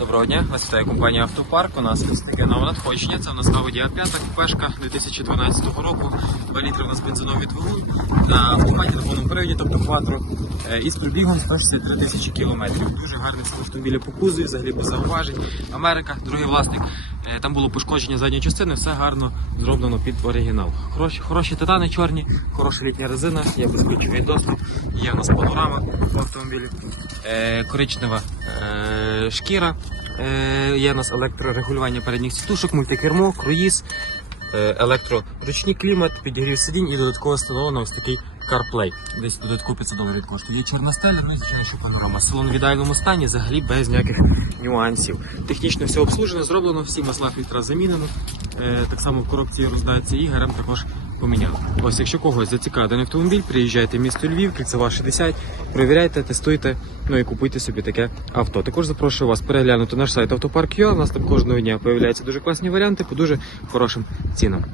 Доброго дня, вас вітає компанія Автопарк. У нас ось таке нове надходження. Це у нас Audi A5, пешка 2012 року. 2 літри у нас бензиновий двигун на автоматі на повному приводі, тобто квадро, е, із пробігом 163 тисячі кілометрів. Дуже гарний автомобіль по кузові, взагалі без зауважень. Америка, другий власник. Е, Там було пошкодження задньої частини, все гарно зроблено під оригінал. Хороші, хороші титани чорні, хороша літня резина, є безключовий доступ, є у нас панорама в автомобілі, е, коричнева шкіра, е, є у нас електрорегулювання передніх сітушок, мультикермо, круїз, е, електроручний клімат, підігрів сидінь і додатково встановлено ось такий CarPlay. Десь додатково 500 доларів коштує. Є чорна стеля, ну і звичайно, панорама. Салон в ідеальному стані, взагалі без ніяких нюансів. Технічно все обслужено, зроблено, всі масла фільтра замінено. Е, так само в коробці роздається і ГРМ також поміняли. Ось, якщо когось зацікавлений автомобіль, приїжджайте в місто Львів, кільцева 60, перевіряйте, тестуйте, ну і купуйте собі таке авто. Також запрошую вас переглянути наш сайт Автопарк.ua. У нас там кожного дня появляються дуже класні варіанти по дуже хорошим цінам.